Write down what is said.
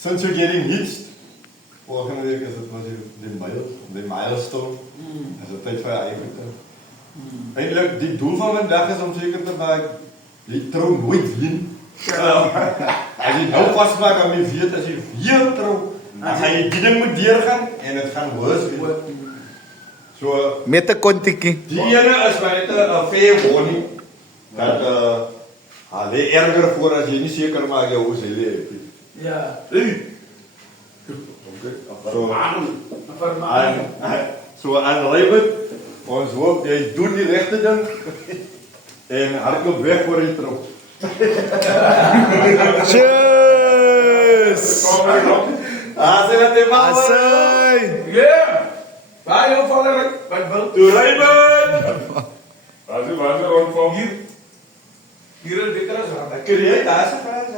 Since you're getting hitched, volgende week is het de milestone. Dat is de tijd van je eigen tijd. Eigenlijk, die doel van mijn dag is om zeker te maken, je trouw nooit win. Als je nou vastmaakt aan je viert, als je 4 trouw, dan ga je die ding moet doorgaan en het gaat worse worden. So, Met de kontiki. die ene is maar net een fair warning. Dat hij erger voor als je niet zeker maakt je hoe ze leven. Ja. So, Vermaning. zo aanrijden, ons hoop, jij doet die rechte ding en hardloop weg voor je trouw. Cheers! Hasil het in mama. Asai! Ja. Waar je van de wat Doe rijden! Waar is het rond van? hier? Hier is dit er zo. Kun jij daar zijn?